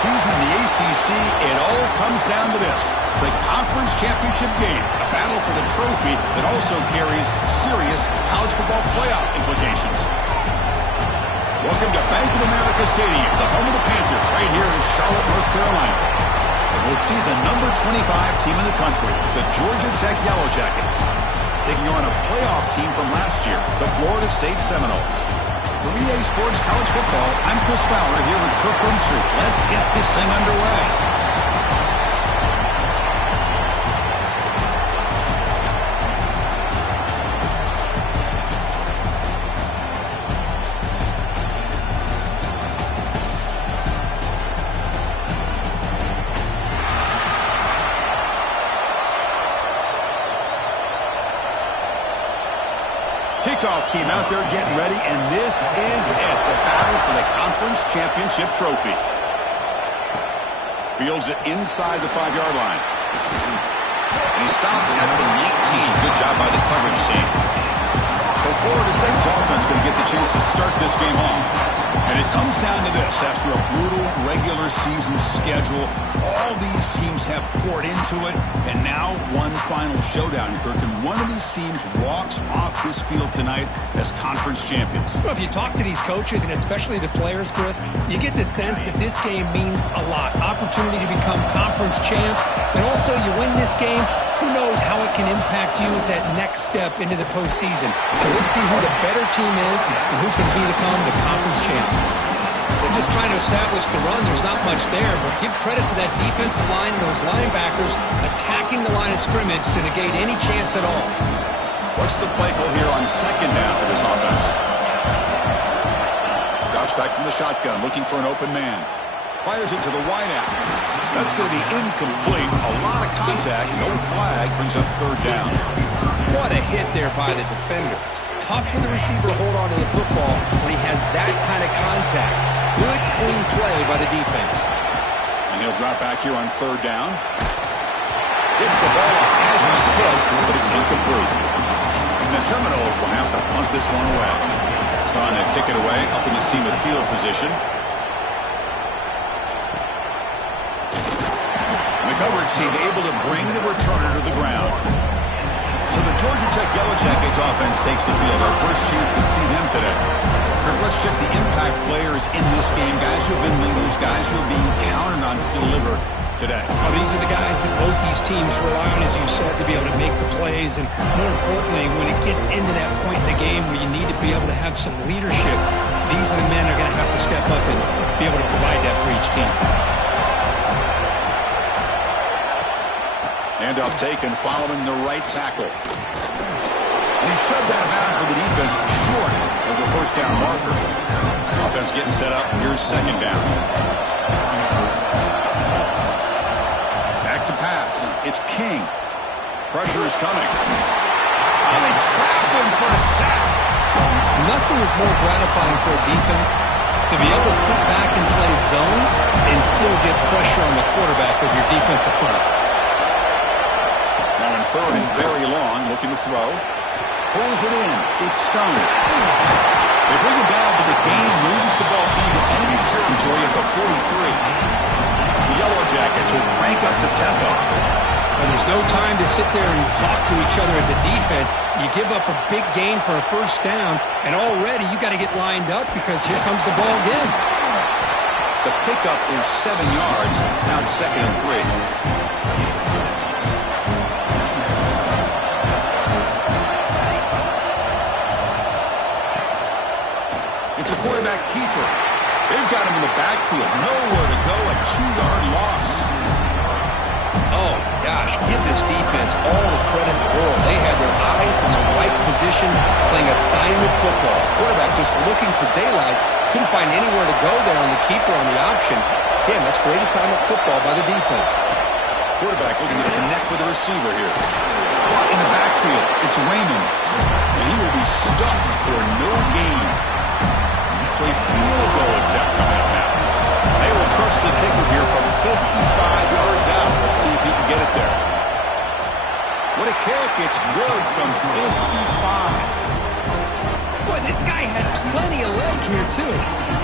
season in the ACC, it all comes down to this: the conference championship game, a battle for the trophy that also carries serious college football playoff implications. Welcome to Bank of America Stadium, the home of the Panthers, right here in Charlotte, North Carolina. As we'll see the number 25 team in the country, the Georgia Tech Yellow Jackets, taking on a playoff team from last year, the Florida State Seminoles. For EA Sports College Football, I'm Chris Fowler here with Kirk Herbstreit. Let's get this thing underway. Kickoff team out there getting ready, and this is it, the battle for the conference championship trophy. Fields it inside the 5-yard line. And he stopped at the 18. Good job by the coverage team. So Florida State's offense going to get the chance to start this game off. And it comes down to this: after a brutal regular season schedule, all these teams have poured into it, and now one final showdown, Kirk, and one of these teams walks off this field tonight as conference champions. Well, if you talk to these coaches, and especially the players, Chris, you get the sense that this game means a lot. Opportunity to become conference champs, and also you win this game, who knows how it can impact you at that next step into the postseason. So let's see who the better team is and who's going to become the conference champ. They're just trying to establish the run. There's not much there, but give credit to that defensive line and those linebackers attacking the line of scrimmage to negate any chance at all. What's the play call here on second down for this offense? Drops back from the shotgun, looking for an open man. Fires it to the wideout. That's going to be incomplete. A lot of contact, no flag, brings up third down. What a hit there by the defender. Tough for the receiver to hold on to the football when he has that kind of contact. Good, clean play by the defense. And he'll drop back here on third down. Gets the ball off as he's hit, but it's incomplete. And the Seminoles will have to punt this one away. It's on to kick it away, helping his team with field position. The coverage team able to bring the returner to the ground. So the Georgia Tech Yellow Jackets offense takes the field. Our first chance to see them today. Kirk, let's check the impact players in this game. Guys who have been leaders, guys who are being counted on to deliver today. Well, these are the guys that both these teams rely on, as you said, to be able to make the plays. And more importantly, when it gets into that point in the game where you need to be able to have some leadership, these are the men that are going to have to step up and be able to provide that for each team. Handoff taken, following the right tackle. And he's shoved out of bounds with the defense short of the first down marker. Offense getting set up. Here's second down. Back to pass. It's King. Pressure is coming. Oh, they trap him for a sack. Nothing is more gratifying for a defense to be able to sit back and play zone and still get pressure on the quarterback with your defensive front. Now in third and very long, looking to throw. Pulls it in. It's Stone. They bring it down, but the game moves the ball into enemy territory at the 43. The Yellow Jackets will crank up the tempo. And there's no time to sit there and talk to each other as a defense. You give up a big gain for a first down, and already you got to get lined up because here comes the ball again. The pickup is 7 yards. Now it's second and 3. It's a quarterback keeper. They've got him in the backfield. Nowhere to go. A 2-yard loss. Oh, gosh. Give this defense all the credit in the world. They had their eyes in the right position, playing assignment football. Quarterback just looking for daylight. Couldn't find anywhere to go there on the keeper on the option. Again, that's great assignment football by the defense. Quarterback looking to connect with the receiver here. Caught in the backfield. It's Raymond. And he will be stuffed for no gain. So a field goal attempt coming up now. They will trust the kicker here from 55 yards out. Let's see if he can get it there. What a kick. It's good from 55. Boy, this guy had plenty of leg here, too.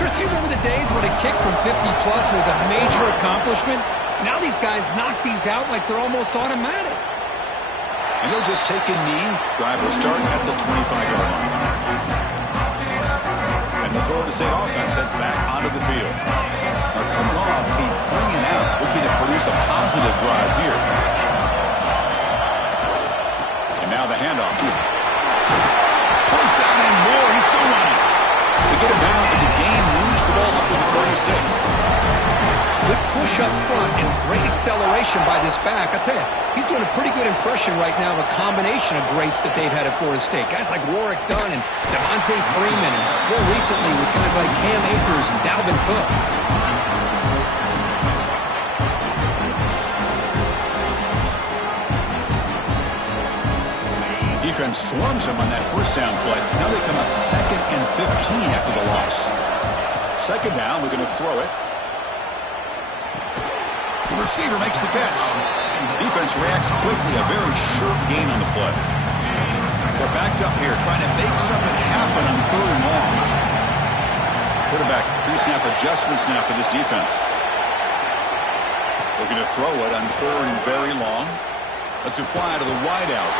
Chris, you remember the days when a kick from 50-plus was a major accomplishment? Now these guys knock these out like they're almost automatic. And he'll just take a knee. Drive will start at the 25-yard line. And the Florida State offense heads back onto the field. They're coming off a 3-and-out, looking to produce a positive drive here. And now the handoff. First down and more. He's still running. They get him down, but the game moves the ball up to the 36. Good push up front and great acceleration by this back. I tell you, he's doing a pretty good impression right now of a combination of greats that they've had at Florida State. Guys like Warwick Dunn and Devontae Freeman, and more recently with guys like Cam Akers and Dalvin Cook. Defense swarms him on that first down play. Now they come up 2nd and 15 after the loss. Second down, we're going to throw it. The receiver makes the catch. Defense reacts quickly. A very short gain on the play. They're backed up here, trying to make something happen on 3rd and long. Quarterback pre-snap adjustments now for this defense. Looking to throw it on 3rd and very long. Lets it fly to the wideout.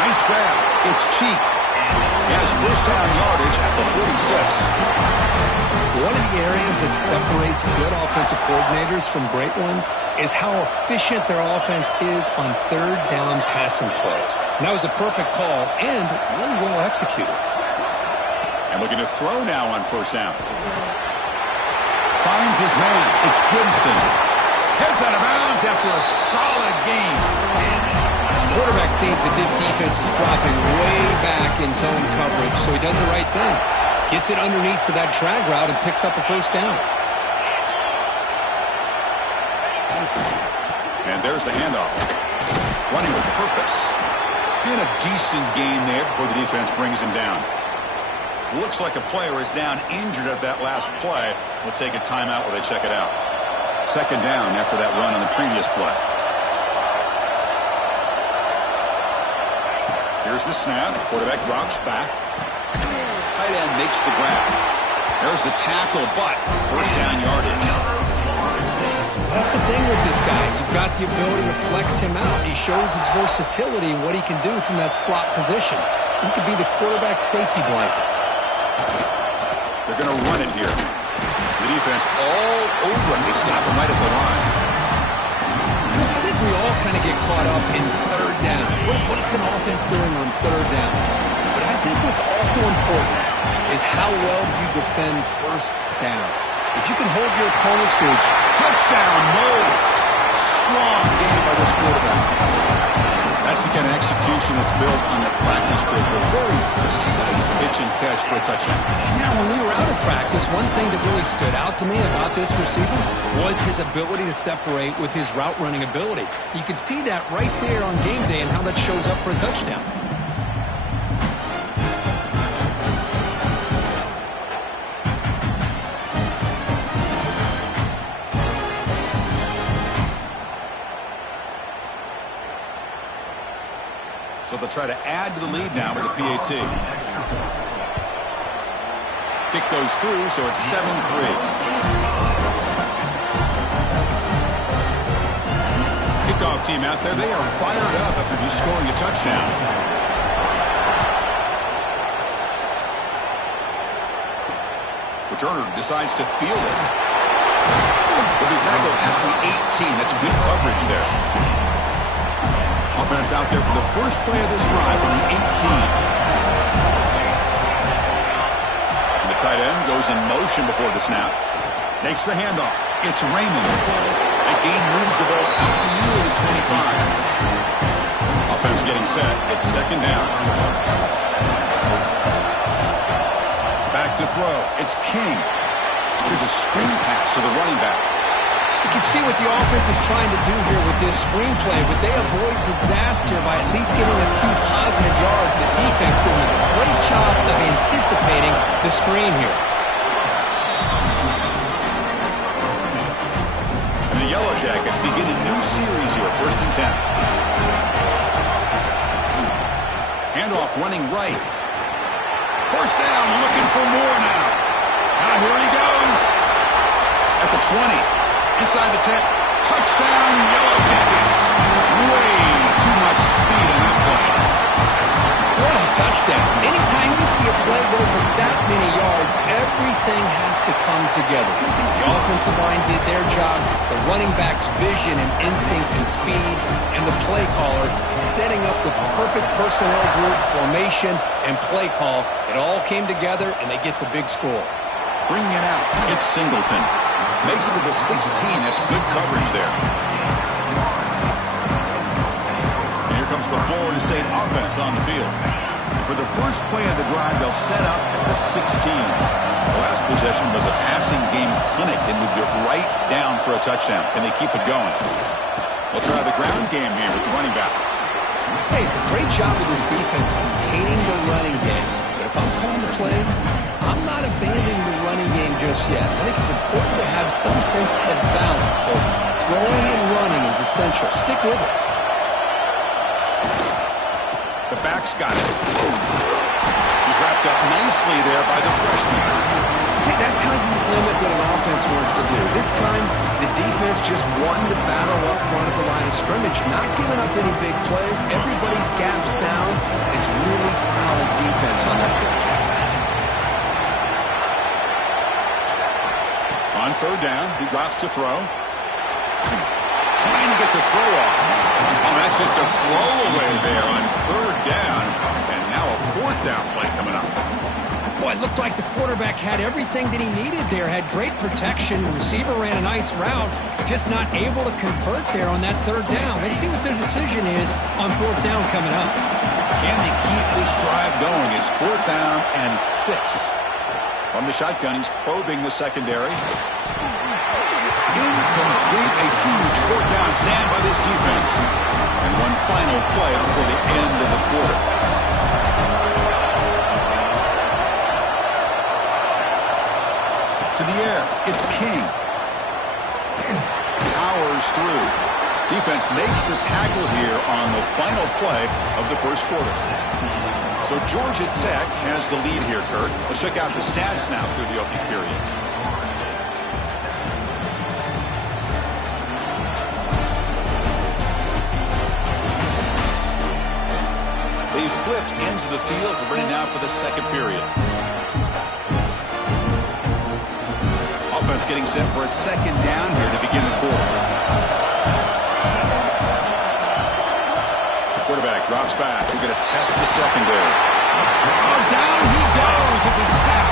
Nice grab. It's cheap. He has first down yardage at the 46. One of the areas that separates good offensive coordinators from great ones is how efficient their offense is on 3rd down passing plays. And that was a perfect call and really well executed. And looking to throw now on first down. Finds his man. It's Gibson. Heads out of bounds after a solid game. Quarterback sees that this defense is dropping way back in zone coverage, so he does the right thing. Gets it underneath to that drag route and picks up a first down. And there's the handoff. Running with purpose. And a decent gain there before the defense brings him down. Looks like a player is down injured at that last play. We'll take a timeout while they check it out. Second down after that run on the previous play. Here's the snap. Quarterback drops back. Tight end makes the grab. There's the tackle, but first down yardage. That's the thing with this guy. You've got the ability to flex him out. He shows his versatility and what he can do from that slot position. He could be the quarterback safety blanket. They're going to run it here. The defense all over him. They stop him right at the line. Chris, I think we all kind of get caught up in 3rd down. What's an offense doing on 3rd down? But I think what's also important is how well you defend first down. If you can hold your opponents to a touchdown, Knowles. Strong game by this quarterback. That's the kind of execution that's built on the practice field. A very precise pitch and catch for a touchdown. Yeah, when we were out of practice, one thing that really stood out to me about this receiver was his ability to separate with his route running ability. You could see that right there on game day and how that shows up for a touchdown. So they'll try to add to the lead now with the PAT. Kick goes through, so it's 7-3. Kickoff team out there. They are fired up after just scoring a touchdown. Returner decides to field it. Will be tackled at the 18. That's good coverage there. Offense out there for the first play of this drive on the 18. And the tight end goes in motion before the snap. Takes the handoff. It's Raymond. That gain moves the ball out near the 25. Offense getting set. It's second down. Back to throw. It's King. Here's a screen pass to the running back. You can see what the offense is trying to do here with this screenplay, but they avoid disaster by at least getting a few positive yards. The defense doing a great job of anticipating the screen here. And the Yellow Jackets begin a new series here, 1st and 10. Handoff running right. First down, looking for more now. Now here he goes. At the 20. Inside the 10. Touchdown, Yellow Jackets. Way too much speed in that play. What a touchdown. Anytime you see a play go for that many yards, everything has to come together. The offensive line did their job, the running back's vision and instincts and speed, and the play caller setting up the perfect personnel group, formation, and play call. It all came together, and they get the big score. Bringing it out, it's Singleton. Makes it to the 16. That's good coverage there. And here comes the Florida State offense on the field. For the first play of the drive, they'll set up at the 16. The last possession was a passing game clinic. They moved it right down for a touchdown. Can they keep it going? They'll try the ground game here with the running back. Hey, it's a great job of this defense containing the running game. But if I'm calling the plays, I'm not abandoning the running game just yet. I think it's important to have some sense of balance. So throwing and running is essential. Stick with it. The back's got it. He's wrapped up nicely there by the freshman. See, that's how you limit what an offense wants to do. This time, the defense just won the battle up front at the line of scrimmage, not giving up any big plays. Everybody's gap sound. It's really solid defense on that play. On third down, he drops to throw. Trying to get the throw off. Oh, that's just a throwaway there on third down. And now a fourth down play coming up. Boy, it looked like the quarterback had everything that he needed there. Had great protection. The receiver ran a nice route. Just not able to convert there on that third down. Let's see what their decision is on fourth down coming up. Can they keep this drive going? It's fourth down and 6. From the shotgun, he's probing the secondary. Incomplete, a huge fourth down stand by this defense. And one final play before the end of the quarter. To the air, it's King. Powers through. Defense makes the tackle here on the final play of the first quarter. So Georgia Tech has the lead here, Kurt. Let's check out the stats now through the opening period. They flipped ends of the field. We're ready now for the second period. Offense getting set for a second down here to begin the quarter. The quarterback drops back. We're going to test the secondary. Oh, down he goes. It's a sack.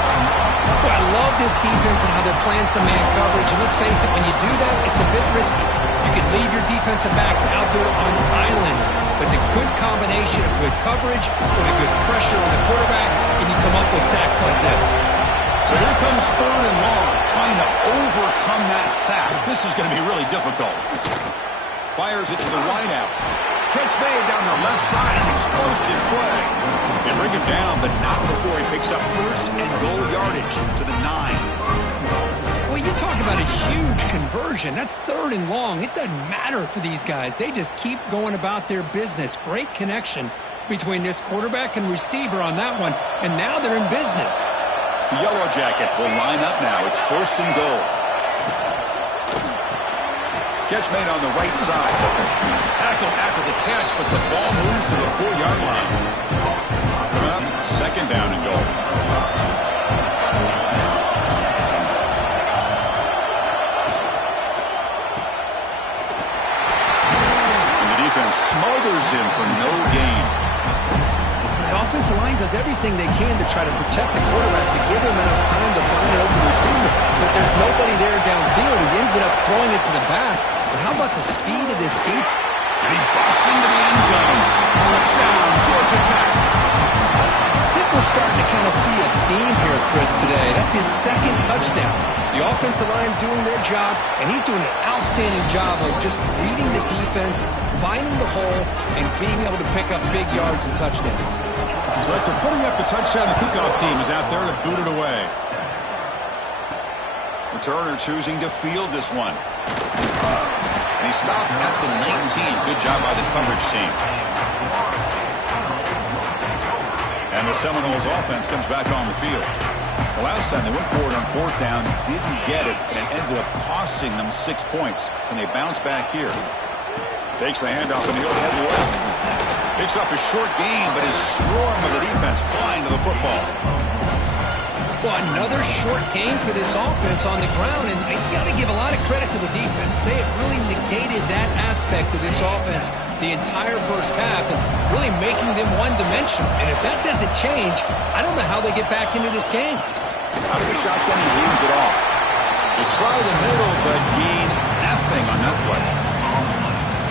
Well, I love this defense and how they're playing some man coverage. And let's face it, when you do that, it's a bit risky. You can leave your defensive backs out there on islands, but the good combination of good coverage with a good pressure on the quarterback, and you come up with sacks like this. So here comes third and long, trying to overcome that sack. This is going to be really difficult. Fires it to the wideout. Catch made down the left side, an explosive play. They bring him down, but not before he picks up first and goal yardage to the 9. Well, you talk about a huge conversion. That's third and long. It doesn't matter for these guys. They just keep going about their business. Great connection between this quarterback and receiver on that one, and now they're in business. The Yellow Jackets will line up now. It's first and goal. Catch made on the right side. Tackled after the catch, but the ball moves to the 4-yard line. Coming up, second down and goal. And the defense smothers him for no gain. The offensive line does everything they can to try to protect the quarterback, to give him enough time to find an open receiver. But there's nobody there downfield. He ends up throwing it to the back. But how about the speed of this defense? And he busts into the end zone. Touchdown, Georgia Tech. I think we're starting to kind of see a theme here, Chris, today. That's his second touchdown. The offensive line doing their job, and he's doing an outstanding job of just reading the defense, finding the hole, and being able to pick up big yards and touchdowns. So after putting up the touchdown, the kickoff team is out there to boot it away. Returner choosing to field this one. And he stopped at the 19. Good job by the coverage team. And the Seminoles offense comes back on the field. The last time they went forward on fourth down, didn't get it, and it ended up costing them 6 points. And they bounce back here. Takes the handoff and he'll head left. Picks up a short gain, but his swarm of the defense flying to the football. Well, another short gain for this offense on the ground, and you got to give a lot of credit to the defense. They have really negated that aspect of this offense the entire first half and really making them one-dimensional. And if that doesn't change, I don't know how they get back into this game. Out of the shotgun, he leaves it off. They try the middle, but gain nothing on that play.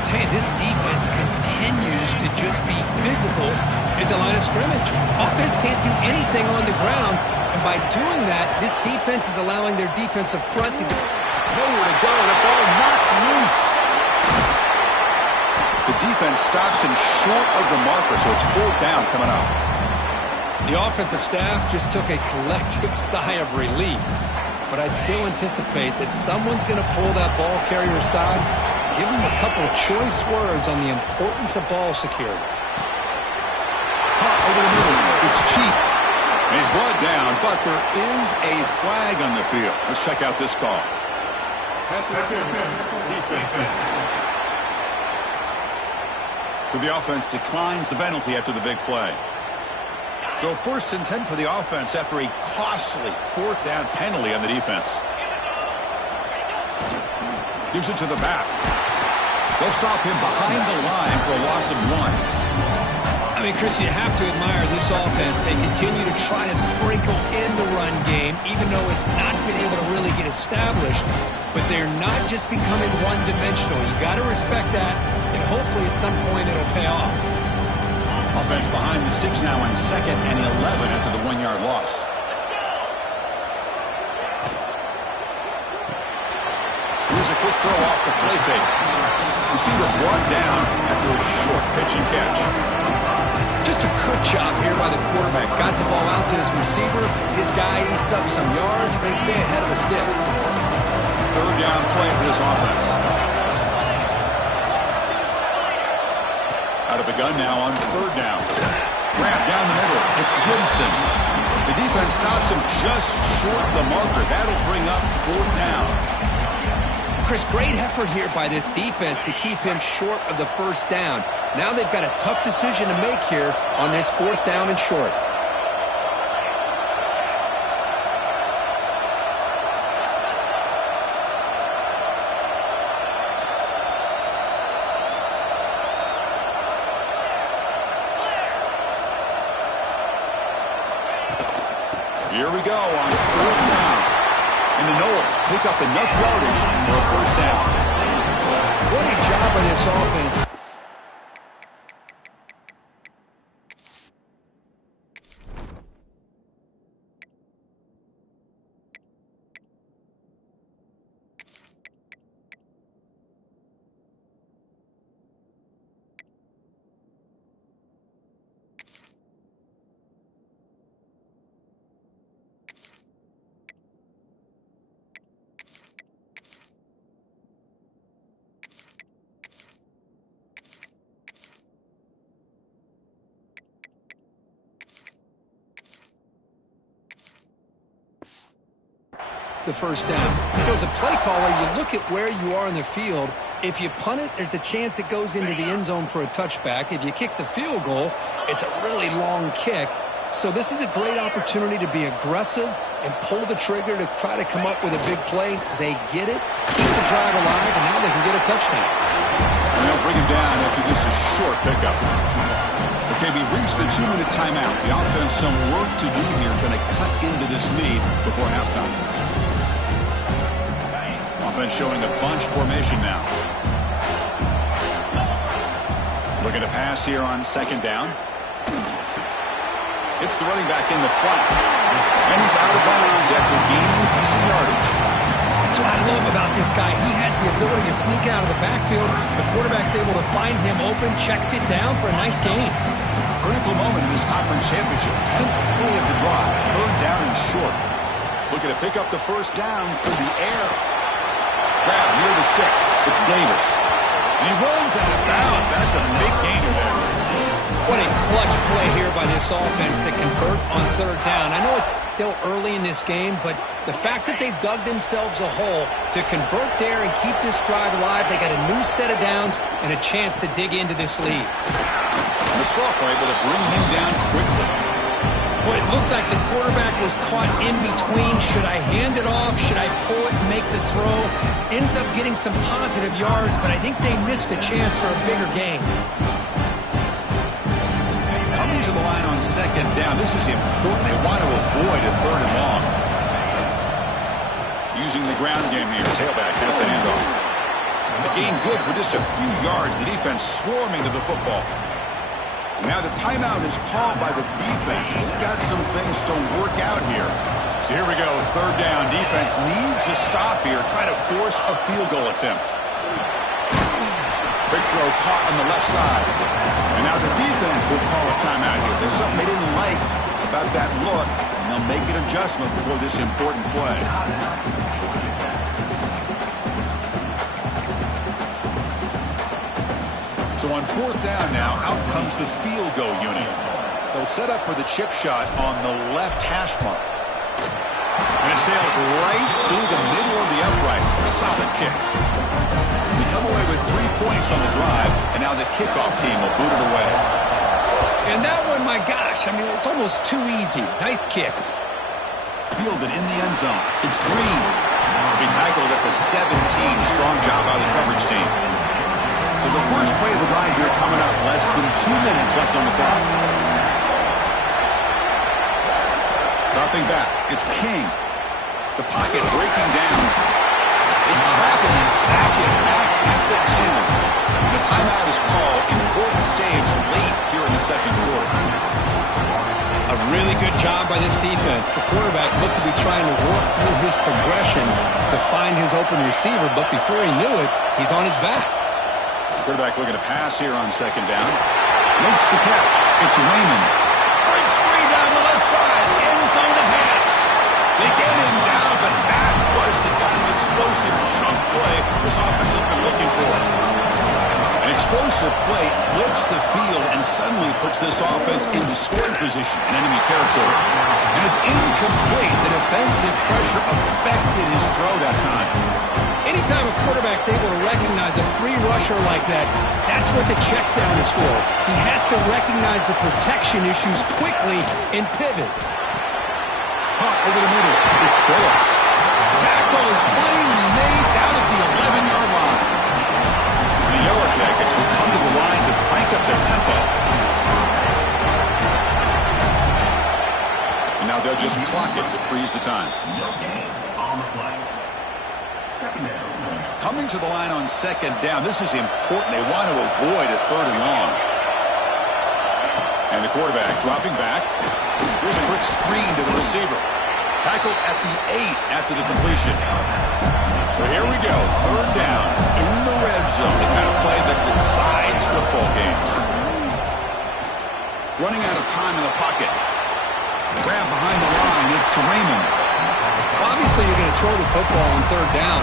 Tell you, this defense continues to just be visible at the line of scrimmage. Offense can't do anything on the ground, and by doing that, this defense is allowing their defensive front to go. Nowhere to go, the ball knocked loose. The defense stops him short of the marker, so it's fourth down coming up. The offensive staff just took a collective sigh of relief, but I'd still anticipate that someone's going to pull that ball carrier aside, give him a couple of choice words on the importance of ball security. Caught over the middle. It's cheap. He's brought down, but there is a flag on the field. Let's check out this call. So the offense declines the penalty after the big play. So 1st and 10 for the offense after a costly fourth down penalty on the defense. Gives it to the back. They'll stop him behind the line for a loss of 1. I mean, Chris, you have to admire this offense. They continue to try to sprinkle in the run game, even though it's not been able to really get established. But they're not just becoming one-dimensional. You got to respect that, and hopefully at some point it'll pay off. Offense behind the 6 now on 2nd and 11 after the 1-yard loss. Here's a quick throw off the play fake. Receiver brought down after a short pitch and catch. Just a good job here by the quarterback. Got the ball out to his receiver. His guy eats up some yards. They stay ahead of the sticks. Third down play for this offense. Out of the gun now on 3rd down. Grab down the middle. It's Gibson. The defense stops him just short of the marker. That'll bring up 4th down. Chris, great effort here by this defense to keep him short of the 1st down. Now they've got a tough decision to make here on this 4th down and short. Here we go on 4th down. And the Noles pick up enough yardage for a 1st down. What a job on this offense. The 1st down. As a play caller, you look at where you are in the field. If you punt it, there's a chance it goes into the end zone for a touchback. If you kick the field goal, it's a really long kick. So this is a great opportunity to be aggressive and pull the trigger to try to come up with a big play. They get it, keep the drive alive, and now they can get a touchdown. And they'll bring him down after just a short pickup. Okay, we reached the 2-minute timeout. The offense some work to do here trying to cut into this lead before halftime. Offense showing a bunch formation now. Looking to pass here on 2nd down. It's the running back in the flat. And he's out of bounds after gaining decent yardage. That's what I love about this guy. He has the ability to sneak out of the backfield. The quarterback's able to find him open, checks it down for a nice gain. Critical moment in this conference championship. 10th play of the drive. 3rd down and short. Looking to pick up the 1st down for the air. Grab near the sticks. It's Davis. And he runs out of bounds. That's a big gainer there. What a clutch play here by this offense to convert on third down. I know it's still early in this game, but the fact that they've dug themselves a hole to convert there and keep this drive alive, they got a new set of downs and a chance to dig into this lead. And the sophomore able to bring him down quickly. Well, it looked like the quarterback was caught in between. Should I hand it off? Should I pull it and make the throw? Ends up getting some positive yards, but I think they missed a chance for a bigger gain. Coming to the line on second down. This is important. They want to avoid a third and long. Using the ground game here. Tailback has the handoff. A gain good for just a few yards. The defense swarming to the football. Now the timeout is called by the defense. They've got some things to work out here. So here we go. Third down. Defense needs a stop here. Trying to force a field goal attempt. Big throw caught on the left side. And now the defense will call a timeout here. There's something they didn't like about that look, and they'll make an adjustment before this important play. So on fourth down now, out comes the field goal unit. They'll set up for the chip shot on the left hash mark. And it sails right through the middle of the uprights. A solid kick. We come away with 3 points on the drive, and now the kickoff team will boot it away. And that one, my gosh, I mean, it's almost too easy. Nice kick. Fielded in the end zone. It's Green. He'll be tackled at the 17. Strong job by the coverage team. So the first play of the drive here coming up. Less than 2 minutes left on the clock. Dropping back. It's King. The pocket breaking down. They trap him and sack him back at the 10. The timeout is called. Important stage late here in the second quarter. A really good job by this defense. The quarterback looked to be trying to work through his progressions to find his open receiver, but before he knew it, he's on his back. Quarterback looking to pass here on second down. Makes the catch. It's Raymond. Breaks free down the left side. End zone ahead. They get him down, but that was the kind of explosive chunk play this offense has been looking for. An explosive play flips the field and suddenly puts this offense into scoring position in enemy territory. And it's incomplete. The defensive pressure affected his throw that time. Anytime a quarterback's able to recognize a free rusher like that, that's what the check down is for. He has to recognize the protection issues quickly and pivot. Caught over the middle. It's Phillips. Tackle is finally made down at the 11-yard line. The Yellow Jackets will come to the line to crank up their tempo. And now they'll just clock it to freeze the time. Coming to the line on second down. This is important. They want to avoid a third and long. And the quarterback dropping back. Here's a quick screen to the receiver. Tackled at the 8 after the completion. So here we go. Third down in the red zone. The kind of play that decides football games. Running out of time in the pocket. Grab behind the line. It's Raymond. Obviously, you're going to throw the football on third down.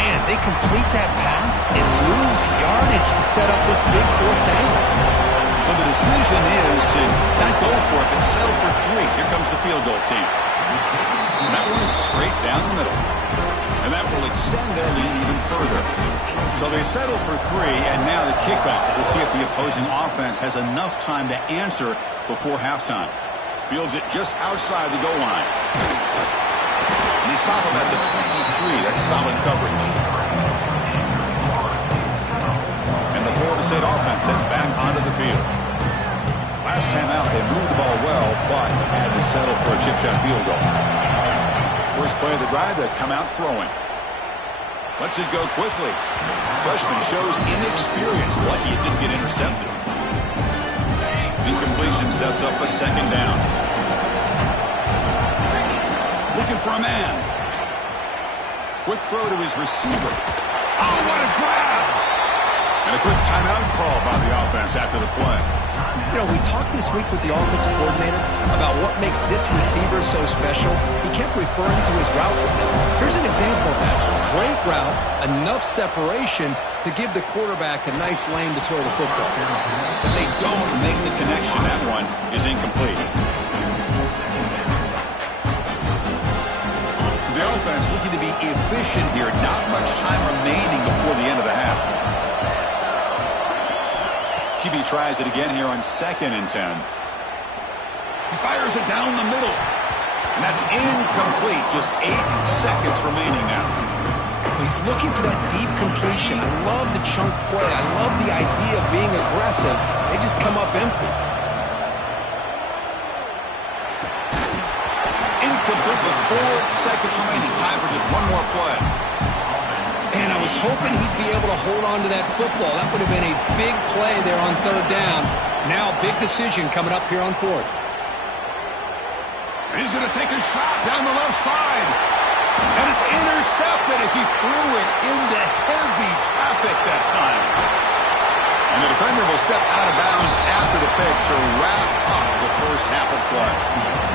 Man, they complete that pass and lose yardage to set up this big fourth down. So the decision is to not go for it, but settle for 3. Here comes the field goal team. And that one's straight down the middle. And that will extend their lead even further. So they settle for 3, and now the kickoff. We'll see if the opposing offense has enough time to answer before halftime. Fields it just outside the goal line. And they stop him at the 23. That's solid coverage. And the Florida State offense heads back onto the field. Last time out, they moved the ball well, but had to settle for a chip shot field goal. First play of the drive, they come out throwing. Lets it go quickly. Freshman shows inexperience. Lucky it didn't get intercepted. Incompletion sets up a second down. Looking for a man. Quick throw to his receiver. Oh, what a grab! And a quick timeout call by the offense after the play. You know, we talked this week with the offensive coordinator about what makes this receiver so special. He kept referring to his route running. Here's an example of that. Great route, enough separation to give the quarterback a nice lane to throw the football. But they don't make the connection. That one is incomplete. So the offense looking to be efficient here. Not much time remaining before the end of the half. QB tries it again here on 2nd and 10. He fires it down the middle. And that's incomplete. Just 8 seconds remaining now. He's looking for that deep completion. I love the chunk play. I love the idea of being aggressive. They just come up empty. Incomplete with 4 seconds remaining. Time for just one more play. And I was hoping he'd be able to hold on to that football. That would have been a big play there on 3rd down. Now, big decision coming up here on 4th. He's going to take a shot down the left side. And it's intercepted as he threw it into heavy traffic that time. And the defender will step out of bounds after the pick to wrap up the first half of play.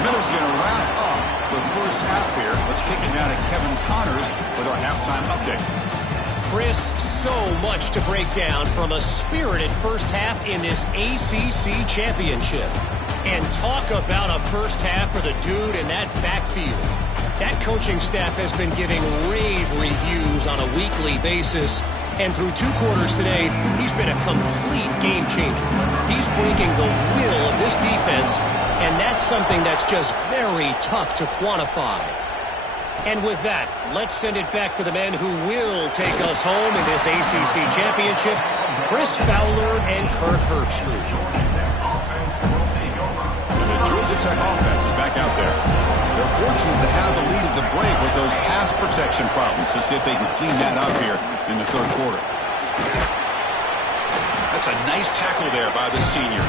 Middle's going to wrap up the first half here. Let's kick it down to Kevin Connors with our halftime update. Chris, so much to break down from a spirited first half in this ACC championship. And talk about a first half for the dude in that backfield. That coaching staff has been giving rave reviews on a weekly basis. And through 2 quarters today, he's been a complete game changer. He's bringing the will of this defense, and that's something that's just very tough to quantify. And with that, let's send it back to the men who will take us home in this ACC championship, Chris Fowler and Kirk Herbstreit. And the Georgia Tech offense is back out there. They're fortunate to have the lead at the break with those pass protection problems. Let's see if they can clean that up here in the 3rd quarter. That's a nice tackle there by the senior.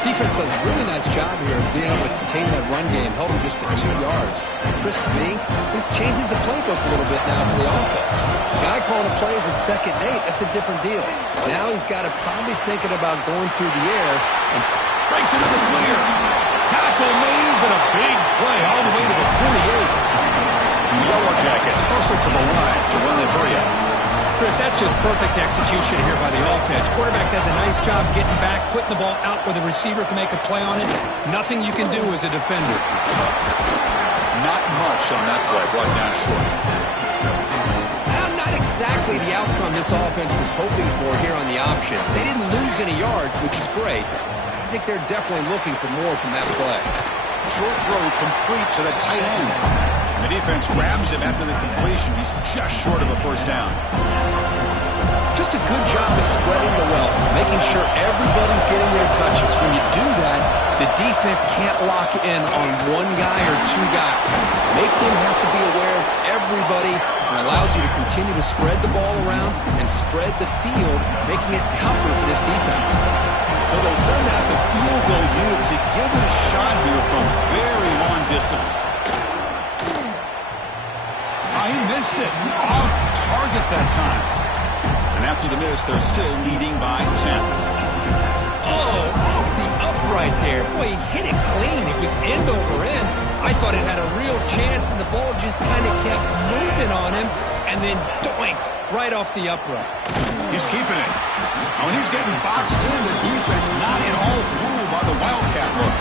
Defense does a really nice job here of being able to contain that run game, held him just to 2 yards. Chris, to me, this changes the playbook a little bit now for the offense. The guy calling the plays at 2nd and 8, that's a different deal. Now he's got to probably thinking about going through the air and breaks into the clear. Tackle made, but a big play all the way to the 48. The Yellow Jackets hustle to the line to run the hurry up. Chris, that's just perfect execution here by the offense. Quarterback does a nice job getting back, putting the ball out where the receiver can make a play on it. Nothing you can do as a defender. Not much on that play, brought down short. Not exactly the outcome this offense was hoping for here on the option. They didn't lose any yards, which is great. I think they're definitely looking for more from that play. Short throw complete to the tight end. The defense grabs him after the completion. He's just short of a first down. Just a good job of spreading the wealth, making sure everybody's getting their touches. When you do that, the defense can't lock in on 1 guy or 2 guys. Make them have to be aware of everybody, and allows you to continue to spread the ball around and spread the field, making it tougher for this defense. So they'll send out the field goal unit to give it a shot here from very long distance. He missed it. Off target that time. And after the miss, they're still leading by 10. Oh, off the upright there. Boy, he hit it clean. It was end over end. I thought it had a real chance, and the ball just kind of kept moving on him, and then doink, right off the upright. He's keeping it. When he's getting boxed in, the defense not at all fooled by the Wildcat look.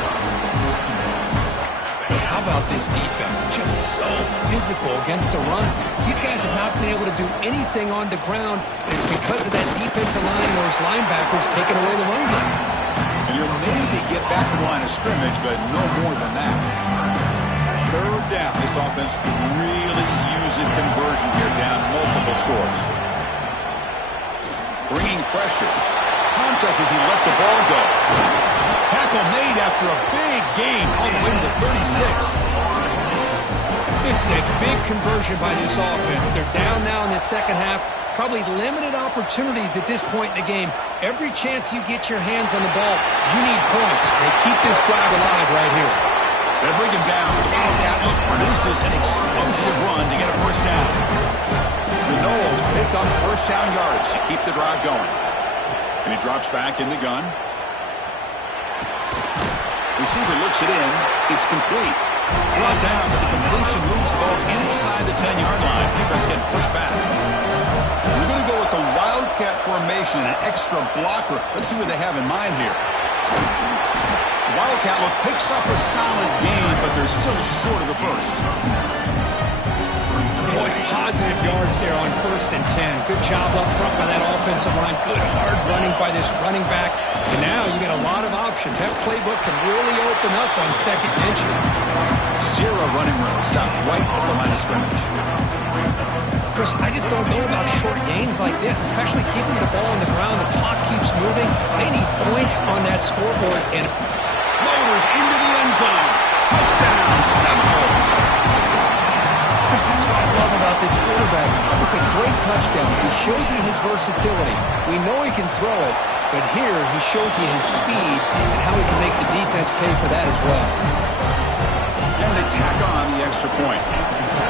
How about this defense? Just so physical against the run. These guys have not been able to do anything on the ground, and it's because of that defensive line and those linebackers taking away the run game. And you'll maybe get back to the line of scrimmage, but no more than that. 3rd down. This offense could really use a conversion here, down multiple scores. Bringing pressure. Contact as he let the ball go. Tackle made after a big gain all the way to the 36. This is a big conversion by this offense. They're down now in the 2nd half. Probably limited opportunities at this point in the game. Every chance you get your hands on the ball, you need points. They keep this drive alive right here. They bring him down. The Wildcat look produces an explosive run to get a first down. The Noles pick up first down yards to keep the drive going. And he drops back in the gun. Receiver looks it in. It's complete. Brought down, but the completion moves the ball inside the 10-yard line. Defense getting pushed back. We're going to go with the Wildcat formation and an extra blocker. Let's see what they have in mind here. Wildcat look picks up a solid gain, but they're still short of the first. Boy, positive yards there on 1st and 10. Good job up front by that offensive line. Good hard running by this running back. And now you got a lot of options. That playbook can really open up on second inches. Zero running room. Stop right at the line of scrimmage. Chris, I just don't know about short gains like this, especially keeping the ball on the ground. The clock keeps moving. They need points on that scoreboard. And Motors into the end zone. Touchdown, Seminoles. Chris, that's what I love about this quarterback. It's a great touchdown. He shows you his versatility. We know he can throw it, but here he shows you his speed and how he can make the defense pay for that as well. And they tack on the extra point.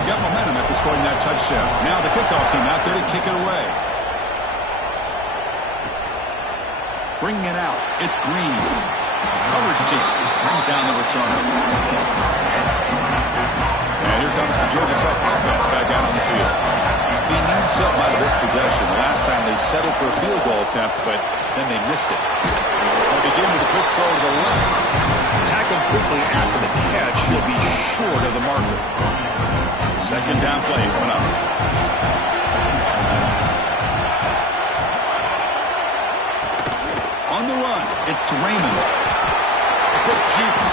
Got momentum after scoring that touchdown. Now the kickoff team out there to kick it away. Bringing it out. It's Green. Coverage team brings down the returner. And here comes the Georgia Tech offense back out on the field. They need something out of this possession. The last time they settled for a field goal attempt, but then they missed it. They begin with a quick throw to the left. Tackled quickly after the catch. He'll be short of the marker. Second down play coming up. On the run, it's Raymond. A quick juke.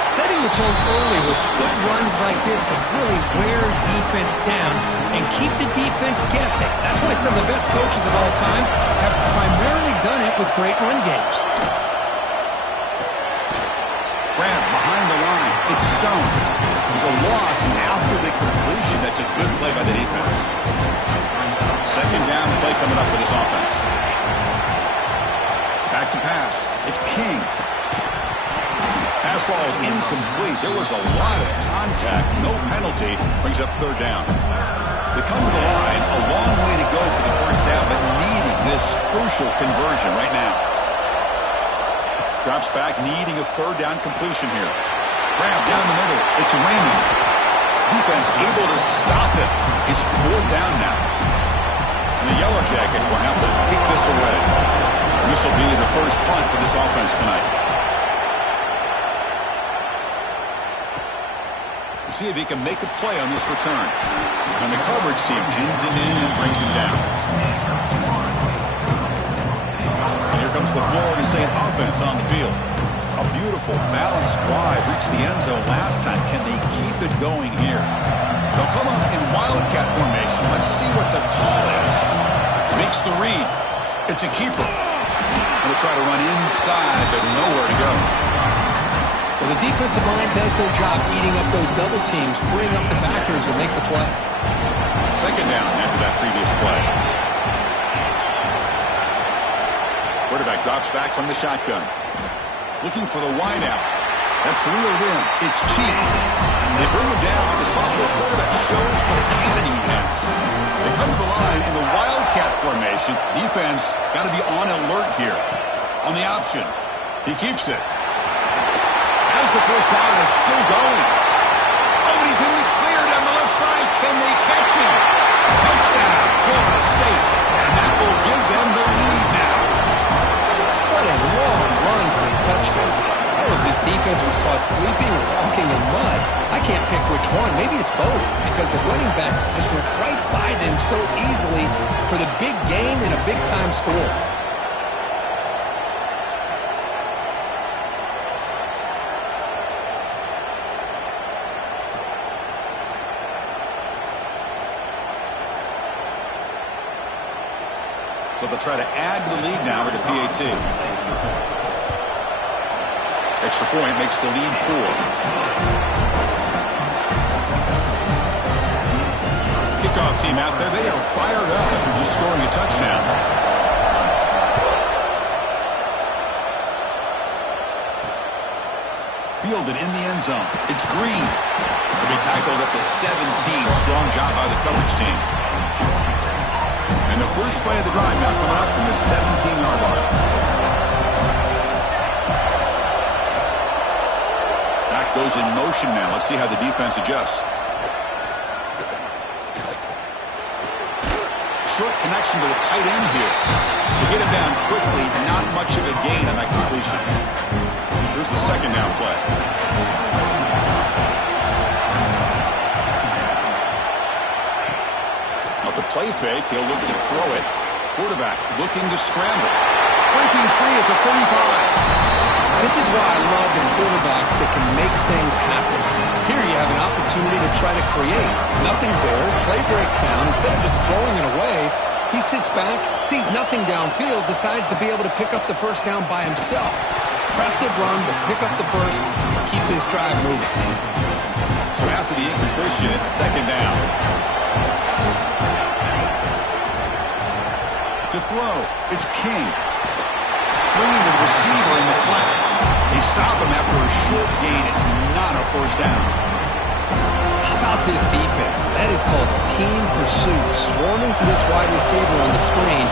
Setting the tone early with good runs like this can really wear defense down and keep the defense guessing. That's why some of the best coaches of all time have primarily done it with great run games. Grab behind the line. It's Stone. There's a loss after the completion. That's a good play by the defense. Second down play coming up for this offense. Back to pass. It's King. Pass ball is incomplete. There was a lot of contact. No penalty. Brings up third down. They come to the line. A long way to go for the first down, but needing this crucial conversion right now. Drops back, needing a third down completion here. Grab down the middle. It's Raymond. Defense able to stop it. It's fourth down now. And the Yellow Jackets will have to kick this away. This will be the first punt for this offense tonight. We'll see if he can make a play on this return. And the coverage team pins him in and brings him down. And here comes the Florida State offense on the field. A beautiful, balanced drive. Reached the end zone last time. Can they keep it going here? They'll come up in Wildcat formation. Let's see what the call is. Makes the read. It's a keeper. They'll try to run inside, but nowhere to go. Well, the defensive line does their job eating up those double teams, freeing up the backers to make the play. Second down after that previous play. Quarterback drops back from the shotgun. Looking for the wideout. That's reeled in. It's cheap. They bring him down. The sophomore quarterback shows what a cannon he has. They come to the line in the Wildcat formation. Defense got to be on alert here. On the option. He keeps it. As the first down is still going. Oh, and he's in the clear down the left side. Can they catch him? Touchdown, Florida State. And that will give them the lead now. What a long run for a touchdown. I don't know if this defense was caught sleeping or walking in mud. I can't pick which one. Maybe it's both, because the running back just went right by them so easily for the big game and a big-time score. So they'll try to add to the lead now with a PAT. Extra point makes the lead 4. Kickoff team out there. They are fired up after just scoring a touchdown. Fielded in the end zone. It's Green. He'll be tackled at the 17. Strong job by the coverage team. And the first play of the drive now coming up from the 17-yard line. Goes in motion now. Let's see how the defense adjusts. Short connection to the tight end here. They get him down quickly. Not much of a gain on that completion. Here's the second down play. Off the play fake, he'll look to throw it. Quarterback looking to scramble. Breaking free at the 35. This is why I love the quarterbacks that can make things happen. Here you have an opportunity to try to create. Nothing's there. Play breaks down. Instead of just throwing it away, he sits back, sees nothing downfield, decides to be able to pick up the first down by himself. Impressive run to pick up the first, keep this drive moving. So after the incompletion, it's second down. To throw, it's King. Swinging to the receiver in the flat. They stop him after a short gain. It's not a first down. How about this defense? That is called team pursuit. Swarming to this wide receiver on the screen,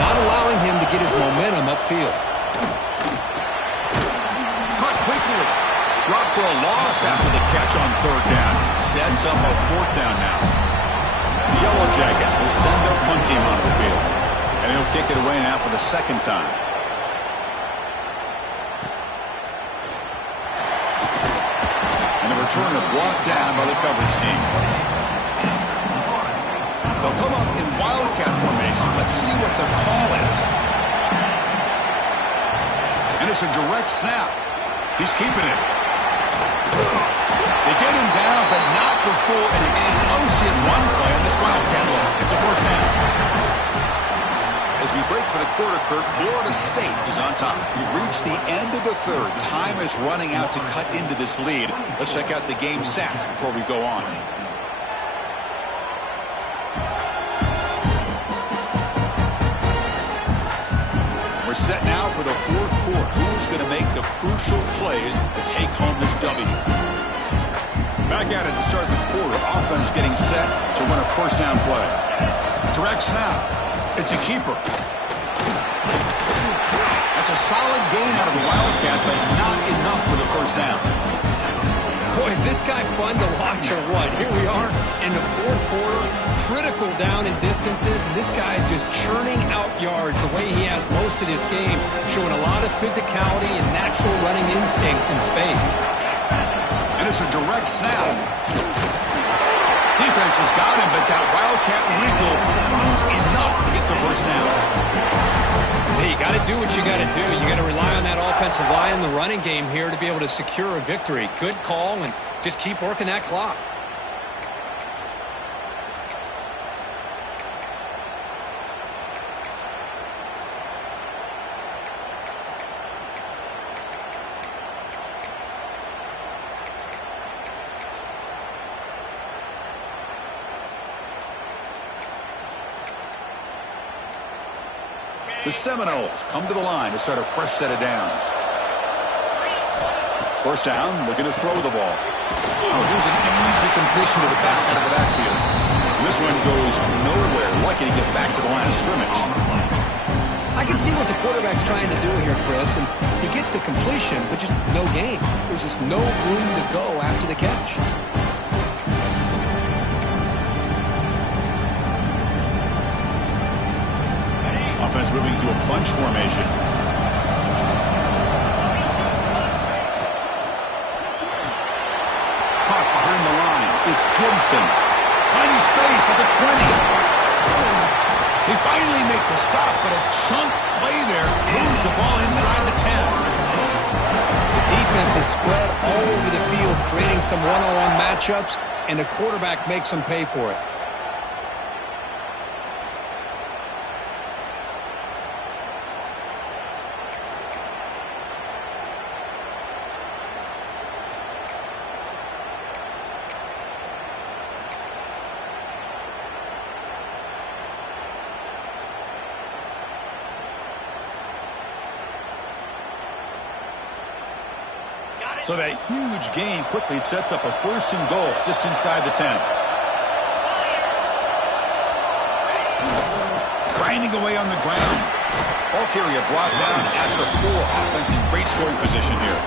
not allowing him to get his momentum upfield. Caught quickly. Dropped for a loss after the catch on third down. Sets up a fourth down now. The Yellow Jackets will send their punt team onto the field. And he'll kick it away now for the second time. Returner brought down by the coverage team. They'll come up in wildcat formation. Let's see what the call is. And it's a direct snap. He's keeping it. They get him down, but not before an explosive run play on this wildcat look. It's a first down. As we break for the quarter, Kirk, Florida State is on top. We've reached the end of the third. Time is running out to cut into this lead. Let's check out the game stats before we go on. We're set now for the fourth quarter. Who's going to make the crucial plays to take home this W? Back at it to start the quarter. Offense getting set to run a first down play. Direct snap. It's a keeper. That's a solid gain out of the Wildcat, but not enough for the first down. Boy, is this guy fun to watch or what? Here we are in the fourth quarter, critical down in distances, and this guy is just churning out yards the way he has most of this game, showing a lot of physicality and natural running instincts in space. And it's a direct snap. Defense has got him, but that Wildcat wrinkle runs enough to get the first down. Hey, you got to do what you got to do. You got to rely on that offensive line, the running game here to be able to secure a victory. Good call, and just keep working that clock. The Seminoles come to the line to start a fresh set of downs. First down, looking to throw the ball. Oh, here's an easy completion to the back out of the backfield. This one goes nowhere. Lucky to get back to the line of scrimmage. I can see what the quarterback's trying to do here, Chris, and he gets the completion, but just no gain. There's just no room to go after the catch. Offense moving to a bunch formation. Caught behind the line. It's Gibson. Finding space at the 20. They finally make the stop, but a chunk play there moves the ball inside the 10. The defense is spread all over the field, creating some one-on-one matchups, and the quarterback makes them pay for it. So that huge gain quickly sets up a first and goal just inside the 10. Grinding away on the ground. Ball carrier brought down at the 4. Offense in great scoring position here.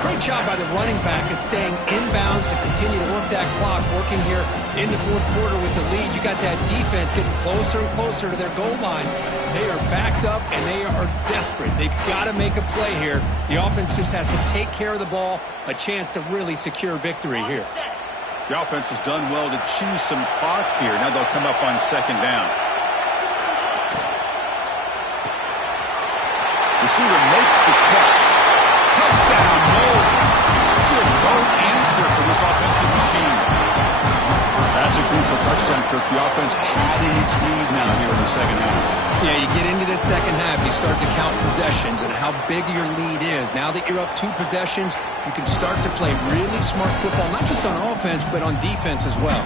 Great job by the running back is staying inbounds to continue to work that clock, working here in the fourth quarter with the lead. You got that defense getting closer and closer to their goal line. They are backed up, and they are desperate. They've got to make a play here. The offense just has to take care of the ball, a chance to really secure victory here. The offense has done well to chew some clock here. Now they'll come up on second down. Receiver makes the catch. Touchdown, Knowles. Still no answer for this offensive machine. That's a crucial touchdown, Kirk. The offense padding its lead now here in the second half. Yeah, you get into the second half, you start to count possessions and how big your lead is. Now that you're up 2 possessions, you can start to play really smart football, not just on offense, but on defense as well.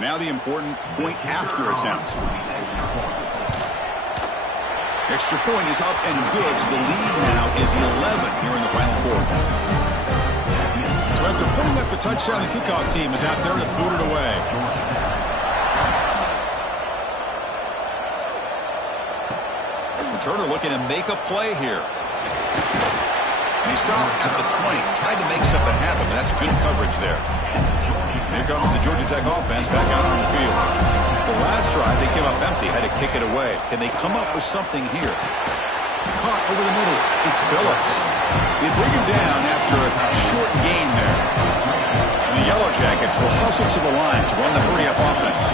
Now the important point after attempt. Extra point is up and good, so the lead now is 11 here in the final quarter. So after putting up a touchdown, the kickoff team is out there to boot it away. Returner looking to make a play here. And he stopped at the 20. Tried to make something happen, but that's good coverage there. Here comes the Georgia Tech offense back out on the field. The last drive, they came up empty, had to kick it away. Can they come up with something here? Caught over the middle. It's Phillips. They bring him down after a short gain there. And the Yellow Jackets will hustle to the line to run the hurry-up offense.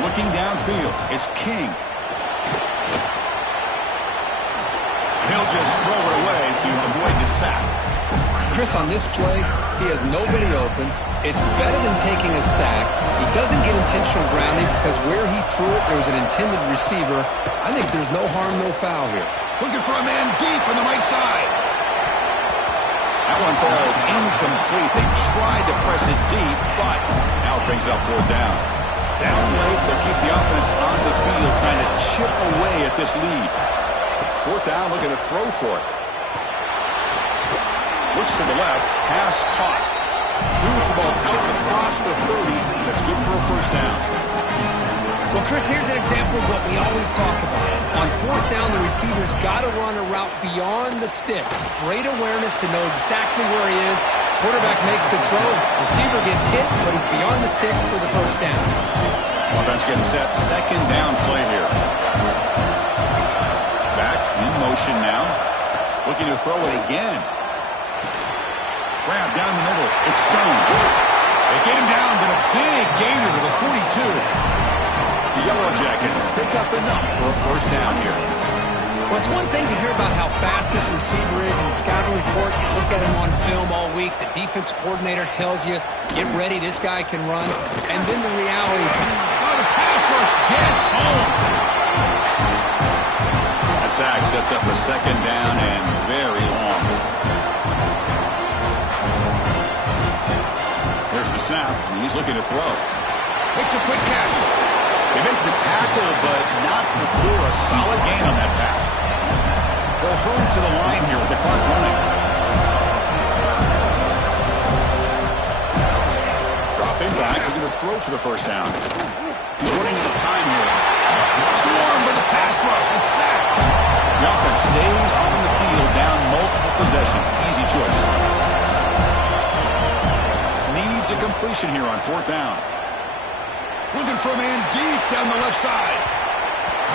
Looking downfield, it's King. He'll just throw it away to avoid the sack. Chris, on this play, he has nobody open. It's better than taking a sack. He doesn't get intentional grounding because where he threw it, there was an intended receiver. I think there's no harm, no foul here. Looking for a man deep on the right side. That one falls incomplete. They tried to press it deep, but now it brings up 4th down. Down late, they'll keep the offense on the field trying to chip away at this lead. 4th down, looking to throw for it. Looks to the left, pass caught. Moves the ball out across the 30. That's good for a 1st down. Well, Chris, here's an example of what we always talk about. On 4th down, the receiver's got to run a route beyond the sticks. Great awareness to know exactly where he is. Quarterback makes the throw. Receiver gets hit, but he's beyond the sticks for the 1st down. Offense getting set. 2nd down play here. Back in motion now. Looking to throw it again. Grab down the middle. It's Stone. They get him down, but a big gainer to the 42. The Yellow Jackets pick up enough for a 1st down here. Well, it's one thing to hear about how fast this receiver is in the scouting report. You look at him on film all week. The defense coordinator tells you, get ready, this guy can run. And then the reality. Oh, the pass rush gets home. That sack sets up a 2nd down and very long. There's the snap, and he's looking to throw. Makes a quick catch. They make the tackle, but not before a solid gain on that pass. They'll hurry to the line here with the clock running. Dropping back, looking to throw for the 1st down. He's running out of time here. Swarmed by the pass rush, a sack. The offense stays on the field, down multiple possessions. Easy choice. Needs a completion here on 4th down. Looking for a man deep down the left side.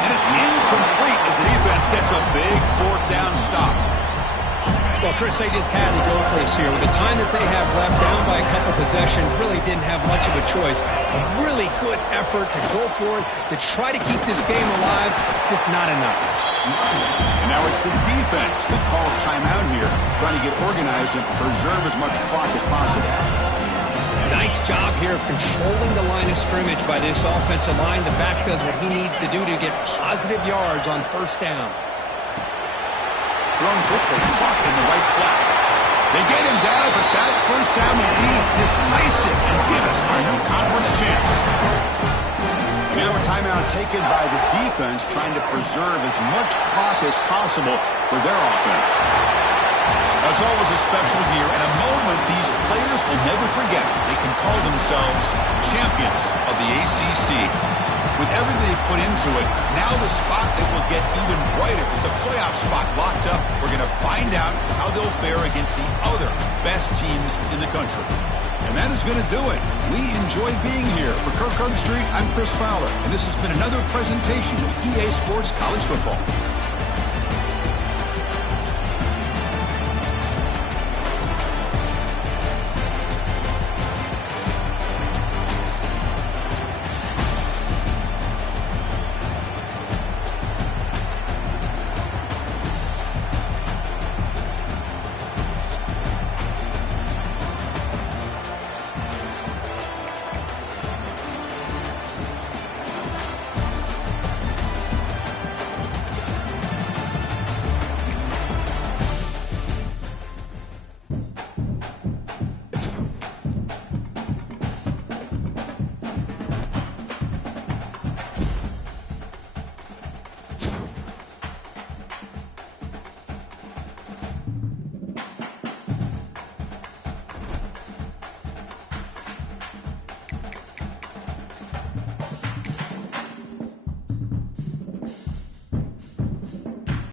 And it's incomplete as the defense gets a big 4th down stop. Well, Chris, they just had to go for this here. With the time that they have left, down by a couple possessions, really didn't have much of a choice. A really good effort to go for it, to try to keep this game alive, just not enough. And now it's the defense that calls timeout here, trying to get organized and preserve as much clock as possible. Nice job here of controlling the line of scrimmage by this offensive line. The back does what he needs to do to get positive yards on 1st down. Thrown quickly, caught in the right flat. They get him down, but that 1st down will be decisive and give us our new conference champs. Now a timeout taken by the defense, trying to preserve as much clock as possible for their offense. It's always a special year and a moment these players will never forget. They can call themselves champions of the ACC. With everything they put into it, now the spotlight will get even brighter. With the playoff spot locked up, we're going to find out how they'll fare against the other best teams in the country. And that is going to do it. We enjoy being here. For Kirk Herbstreit, I'm Chris Fowler, and this has been another presentation of EA Sports College Football.